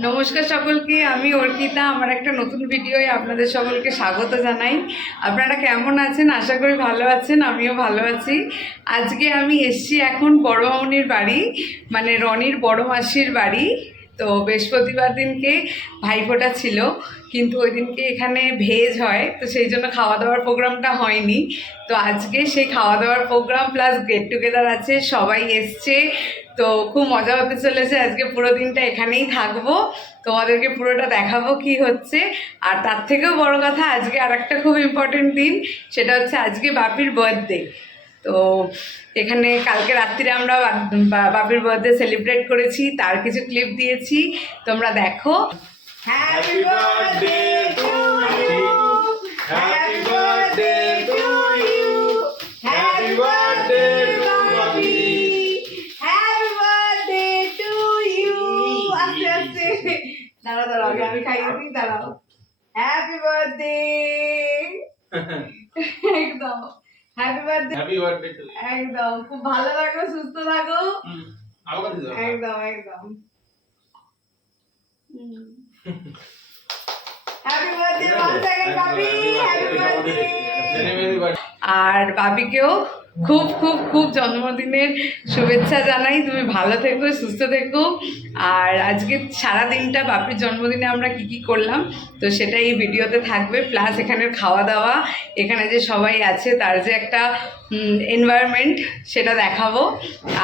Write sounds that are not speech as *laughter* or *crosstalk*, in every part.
নমস্কার সকলকে, আমি অর্পিতা। আমার একটা নতুন ভিডিওয় আপনাদের সকলকে স্বাগত জানাই। আপনারা কেমন আছেন? আশা করি ভালো আছেন, আমিও ভালো আছি। আজকে আমি এসছি এখন বড় মামনির বাড়ি মানে রনির বড় মাসির বাড়ি। তো বৃহস্পতিবার দিনকে ভাইফোঁটা ছিল, কিন্তু ওই দিনকে এখানে ভেজ হয়, তো সেই জন্য খাওয়া দাওয়ার প্রোগ্রামটা হয়নি। তো আজকে সেই খাওয়া দাওয়ার প্রোগ্রাম প্লাস গেট টুগেদার আছে, সবাই এসছে। তো খুব মজা হতে চলেছে। আজকে পুরো দিনটা এখানেই থাকব। তোমাদেরকে পুরোটা দেখাবো কি হচ্ছে। আর তার থেকেও বড় কথা আজকে আর একটা খুব ইম্পর্টেন্ট দিন সেটা হচ্ছে আজকে বাপির বার্থডে তো এখানে কালকে রাত্রিরে আমরা বাপির বার্থডে সেলিব্রেট করেছি তার কিছু ক্লিপ দিয়েছি তোমরা দেখো। Happy birthday! খাইয়ে দিই দাঁড়াও হ্যাপি বার্থডে একদম happy birthday Happy birthday to you. একদম খুব ভালো থাকো সুস্থ থাকো হুম, আমাকে দিতে হবে। একদম একদম হ্যাপি বার্থডে ওয়ান সেকেন্ড বাবি happy birthday Many, many birthday. আর বাবিকেও খুব খুব খুব জন্মদিনের শুভেচ্ছা জানাই। তুমি ভালো থেকো, সুস্থ থেকো। আর আজকে সারা দিনটা বাপির জন্মদিনে আমরা কি কি করলাম, তো সেটা এই ভিডিওতে থাকবে। প্লাস এখানের খাওয়া দাওয়া এখানে যে সবাই আছে, তার যে একটা এনভায়রনমেন্ট সেটা দেখাবো।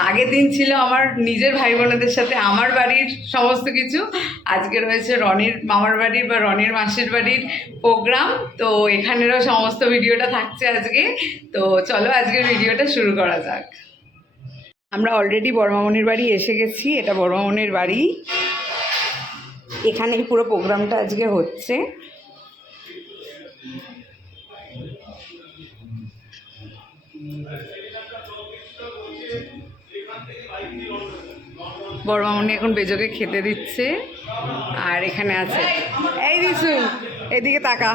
আগের দিন ছিল আমার নিজের ভাই বোনেদের সাথে, আমার বাড়ির সমস্ত কিছু। আজকে রয়েছে রনির মামার বাড়ির বা রনির মাসির বাড়ির প্রোগ্রাম তো এখানেরও সমস্ত ভিডিওটা থাকছে আজকে। তো চলো আজকের ভিডিওটা শুরু করা যাক। আমরা অলরেডি বড়মামনির বাড়ি এসে গেছি, এটা বড়মামনির বাড়ি। এখানেই পুরো প্রোগ্রামটা আজকে হচ্ছে। বড় মামনি এখন বেজকে খেতে দিচ্ছে, আর এখানে আছে এই রিসু এদিকে তাকা।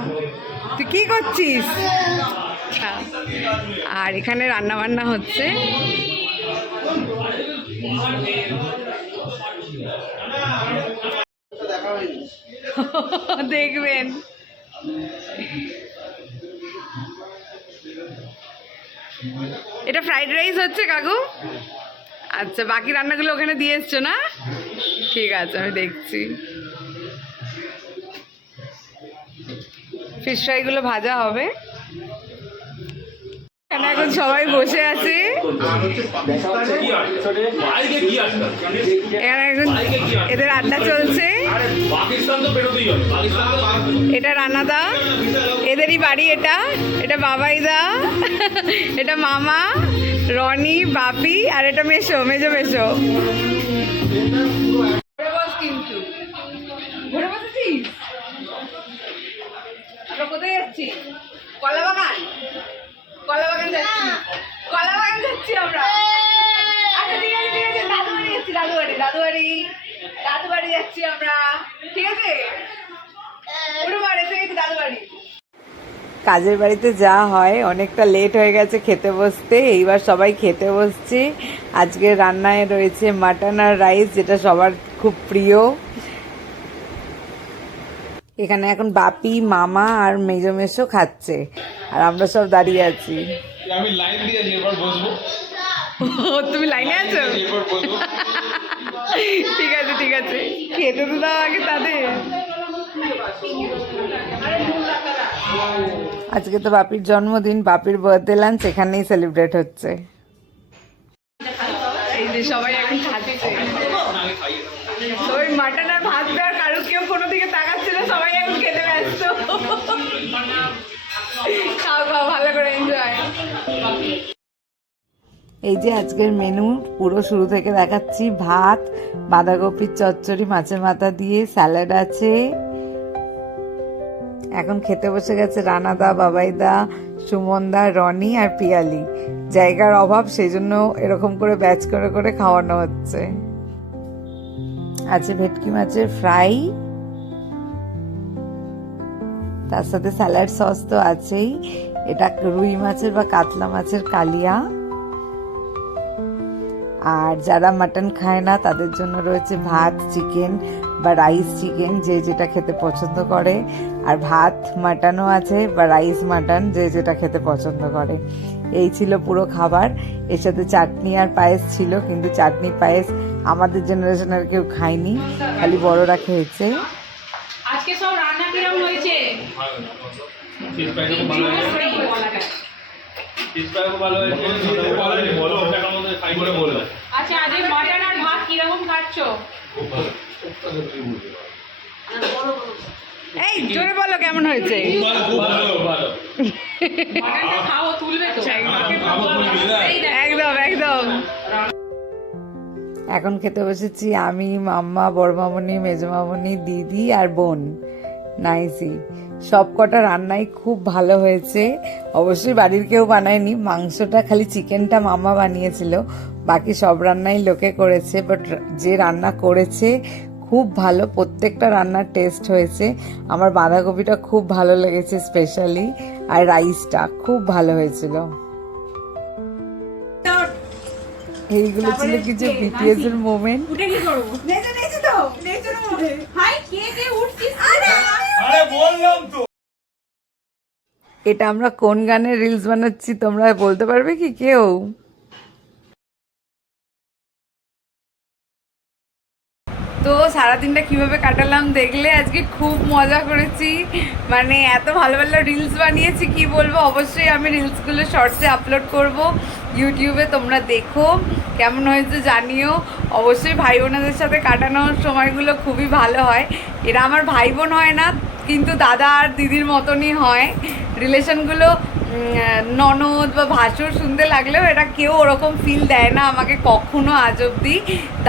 তুই কি করছিস? আচ্ছা। আর এখানে রান্না বান্না হচ্ছে। *laughs* দেখবেন। এটা ফ্রাইড রাইস হচ্ছে, কাকু? আচ্ছা বাকি রান্নাগুলো ওখানে দিয়ে এসছো না? ঠিক আছে, আমি দেখছি। ফিশ ফ্রাইগুলো ভাজা হবে। এখানে এখন সবাই বসে আছে। এখন এদের আড্ডা চলছে। এটা রানাদা। এদেরই বাড়ি এটা। এটা বাবাইদা। এটা মামা রনি বাপি আর এটা মেশো মেজো মেশো। আমরা কোথায় যাচ্ছি? বাড়ি দাদু বাড়ি যাচ্ছি আমরা। ঠিক আছে? দাদু বাড়ি। কাজের বাড়িতে যা হয় অনেকটা লেট হয়ে গেছে খেতে বসতে এইবার সবাই খেতে বসছে। আজকে রান্নায় রয়েছে মাটন আর রাইস যেটা সবার খুব প্রিয়। এখানে এখন বাপি মামা আর মেজো মেশো খাচ্ছে আর আমরা সব দাঁড়িয়ে আছি। আমি লাইন দিয়ে বসবো। তুমি লাইনে আছো? ঠিক আছে ঠিক আছে। খেতে তো দাও আগে তাদের। আজকে তো বাপির জন্মদিন, বাপির বার্থডে লাঞ্চ এখানেই সেলিব্রেট হচ্ছে। মাটন আর ভাত দেওয়ার কারও কেউ কোনো দিকে সবাই এখন খেতে ভালো করে এনজয় এই যে আজকের মেনু পুরো শুরু থেকে দেখাচ্ছি ভাত, বাঁধাকপির চচ্চড়ি, মাছের মাথা দিয়ে স্যালাড আছে। এখন খেতে বসে গেছে রানাদা, বাবাইদা, সুমনদা, রনি আর পিয়ালি। জায়গার অভাব সেই জন্য এরকম করে ব্যাচ করে করে খাওয়ানো হচ্ছে। আছে ভেটকি মাছের ফ্রাই তার সাথে স্যালাড সস তো আছেই। এটা রুই মাছের বা কাতলা মাছের কালিয়া। আর যারা মাটন খায় না তাদের জন্য রয়েছে ভাত চিকেন বা রাইস চিকেন যে যেটা খেতে পছন্দ করে। আর ভাত মাটনও আছে বা রাইস মাটন যে যেটা খেতে পছন্দ করে। এই ছিল পুরো খাবার। এর সাথে চাটনি আর পায়েস ছিল কিন্তু চাটনি পায়েস আমাদের জেনারেশনের কেউ খায়নি খালি বড়রা খেয়েছে। আজকে সব রান্না কিরম হয়েছে? চিজ ভালো হয়েছে চিজ ফ্রাই খুব ভালো বলো টাকার মধ্যে খাই করে বলবে আচ্ছা আজকে মটন আর ভাত কীরকম খাচ্ছ? এই জোরে বলো কেমন হয়েছে? ভালো খুব ভালো। খুব ভালো মটনটা খাও তুলবে তো। একদম। একদম এখন খেতে বসেছি আমি মাম্মা বড়মামনি মেজমামনি দিদি আর বোন। নাইসি সব কটা রান্নাই খুব ভালো হয়েছে। অবশ্যই বাড়ির কেউ বানায়নি। মাংসটা খালি চিকেনটা মামা বানিয়েছিল। বাকি সব রান্নাই লোকে করেছে বাট যে রান্না করেছে খুব ভালো। প্রত্যেকটা রান্নার টেস্ট হয়েছে। আমার বাঁধাকপিটা খুব ভালো লেগেছে স্পেশালি আর রাইসটা খুব ভালো হয়েছিল। এইগুলো ছিল কিছু বিটিএস এর মোমেন্ট উঠে কি করব? হাই কে কে উঠছিস আরে বললাম তো এটা আমরা কোন গানের রিলস বানাচ্ছি, তোমরা বলতে পারবে কি কেউ? তো সারাদিনটা কীভাবে কাটালাম দেখলে আজকে খুব মজা করেছি। মানে এত ভালো ভালো রিলস বানিয়েছি, কি বলব? অবশ্যই আমি রিলসগুলো শর্টসে আপলোড করব। ইউটিউবে তোমরা দেখো। কেমন হয়েছে জানিও। অবশ্যই ভাই বোনেদের সাথে কাটানোর সময়গুলো খুবই ভালো হয়। এরা আমার ভাই বোন হয় না, কিন্তু দাদা আর দিদির মতনই হয়। রিলেশনগুলো ননদ বা ভাসুর শুনতে লাগলেও এটা কেউ ওরকম ফিল দেয় না আমাকে কখনো আজ অব্দি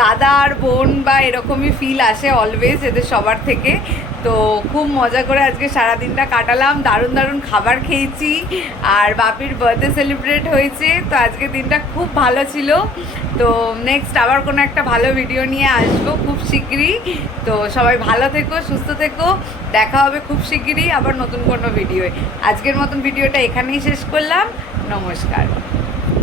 দাদা আর বোন বা এরকমই ফিল আসে অলওয়েজ এদের সবার থেকে। তো খুব মজা করে আজকে সারা দিনটা কাটালাম, দারুণ দারুণ খাবার খেয়েছি আর বাপির বার্থডে সেলিব্রেট হয়েছে, তো আজকে দিনটা খুব ভালো ছিল। তো নেক্সট আবার কোনো একটা ভালো ভিডিও নিয়ে আসব খুব শিগগিরই। তো সবাই ভালো থেকো, সুস্থ থেকো, দেখা হবে খুব শিগগিরই আবার নতুন কোনো ভিডিওয় আজকের মতন ভিডিওটা এখানেই শেষ করলাম, নমস্কার।